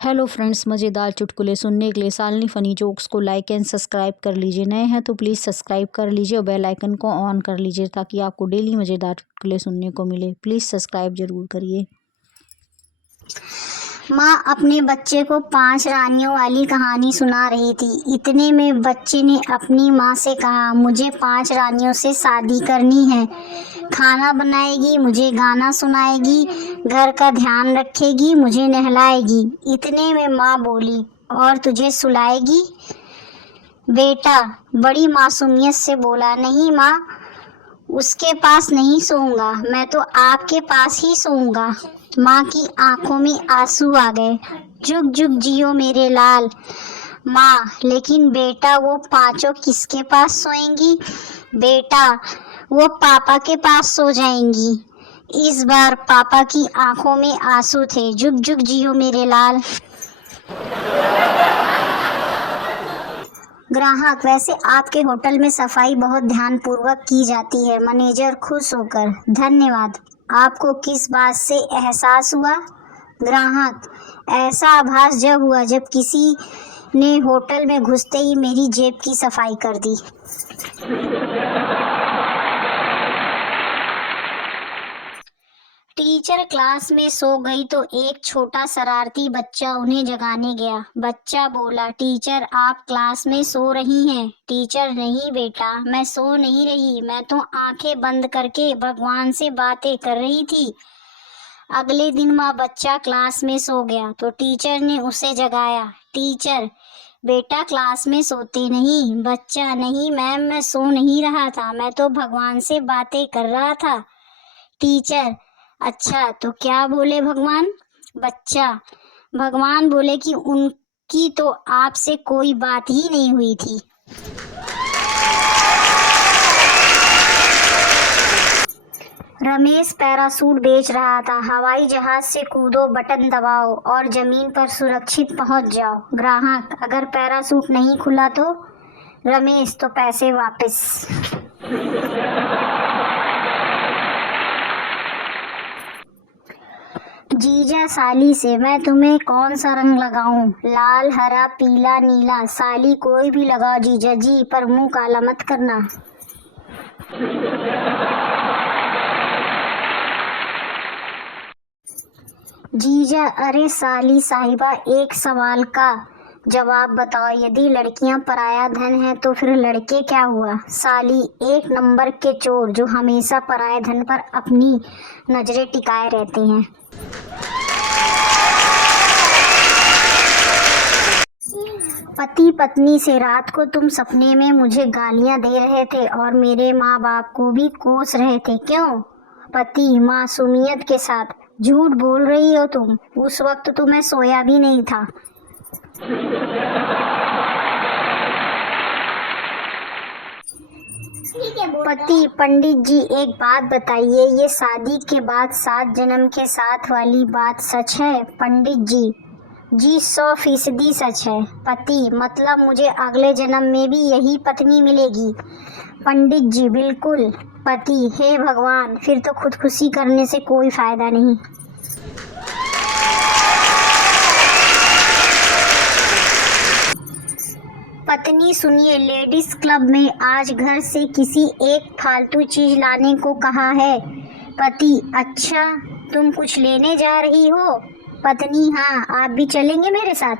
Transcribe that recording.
Hello friends, मज़ेदार चुटकुले सुनने के लिए शालिनी फ़नी जोक्स को लाइक एंड सब्सक्राइब कर लीजिए। नए हैं तो प्लीज़ सब्सक्राइब कर लीजिए और बेल आइकन को ऑन कर लीजिए ताकि आपको डेली मज़ेदार चुटकुले सुनने को मिले। प्लीज़ सब्सक्राइब ज़रूर करिए। माँ अपने बच्चे को 5 रानियों वाली कहानी सुना रही थी। इतने में बच्चे ने अपनी माँ से कहा, मुझे 5 रानियों से शादी करनी है। खाना बनाएगी, मुझे गाना सुनाएगी, घर का ध्यान रखेगी, मुझे नहलाएगी। इतने में माँ बोली, और तुझे सुलाएगी? बेटा बड़ी मासूमियत से बोला, नहीं माँ, उसके पास नहीं सोऊंगा, मैं तो आपके पास ही सोऊंगा। माँ की आंखों में आंसू आ गए। जुग जुग जियो मेरे लाल। माँ, लेकिन बेटा वो 5 किसके पास सोएंगी? बेटा वो पापा के पास सो जाएंगी। इस बार पापा की आंखों में आंसू थे। जुग जुग जियो मेरे लाल। ग्राहक, वैसे आपके होटल में सफाई बहुत ध्यानपूर्वक की जाती है। मैनेजर खुश होकर, धन्यवाद। आपको किस बात से एहसास हुआ? ग्राहक, ऐसा आभास जब हुआ जब किसी ने होटल में घुसते ही मेरी जेब की सफाई कर दी। टीचर क्लास में सो गई तो एक छोटा शरारती बच्चा उन्हें जगाने गया। बच्चा बोला, टीचर आप क्लास में सो रही हैं। टीचर, नहीं बेटा, मैं सो नहीं रही, मैं तो आंखें बंद करके भगवान से बातें कर रही थी। अगले दिन बच्चा क्लास में सो गया तो टीचर ने उसे जगाया। टीचर, बेटा क्लास में सोते नहीं। बच्चा, नहीं मैम, मैं सो नहीं रहा था, मैं तो भगवान से बातें कर रहा था। टीचर, अच्छा तो क्या बोले भगवान? बच्चा, भगवान बोले कि उनकी तो आपसे कोई बात ही नहीं हुई थी। रमेश पैराशूट बेच रहा था। हवाई जहाज से कूदो, बटन दबाओ और जमीन पर सुरक्षित पहुंच जाओ। ग्राहक, अगर पैराशूट नहीं खुला तो? रमेश, तो पैसे वापस। जीजा साली से, मैं तुम्हें कौन सा रंग लगाऊं? लाल, हरा, पीला, नीला। साली, कोई भी लगाओ जीजा जी, पर मुंह काला मत करना। जीजा, अरे साली साहिबा, एक सवाल का जवाब बताओ, यदि लड़कियां पराया धन है तो फिर लड़के क्या हुआ? साली, एक नंबर के चोर जो हमेशा पराये धन पर अपनी नजरें टिकाए रहते हैं। पति पत्नी से, रात को तुम सपने में मुझे गालियां दे रहे थे और मेरे माँ बाप को भी कोस रहे थे, क्यों? पति मासूमियत के साथ, झूठ बोल रही हो तुम, उस वक्त तो मैं सोया भी नहीं था। पति, पंडित जी एक बात बताइए, ये शादी के बाद 7 जन्म के साथ वाली बात सच है? पंडित जी, जी 100% सच है। पति, मतलब मुझे अगले जन्म में भी यही पत्नी मिलेगी? पंडित जी, बिल्कुल। पति, हे भगवान, फिर तो खुदकुशी करने से कोई फायदा नहीं। पत्नी, सुनिए, लेडीज क्लब में आज घर से किसी एक फालतू चीज लाने को कहा है। पति, अच्छा, तुम कुछ लेने जा रही हो? पत्नी, हाँ, आप भी चलेंगे मेरे साथ?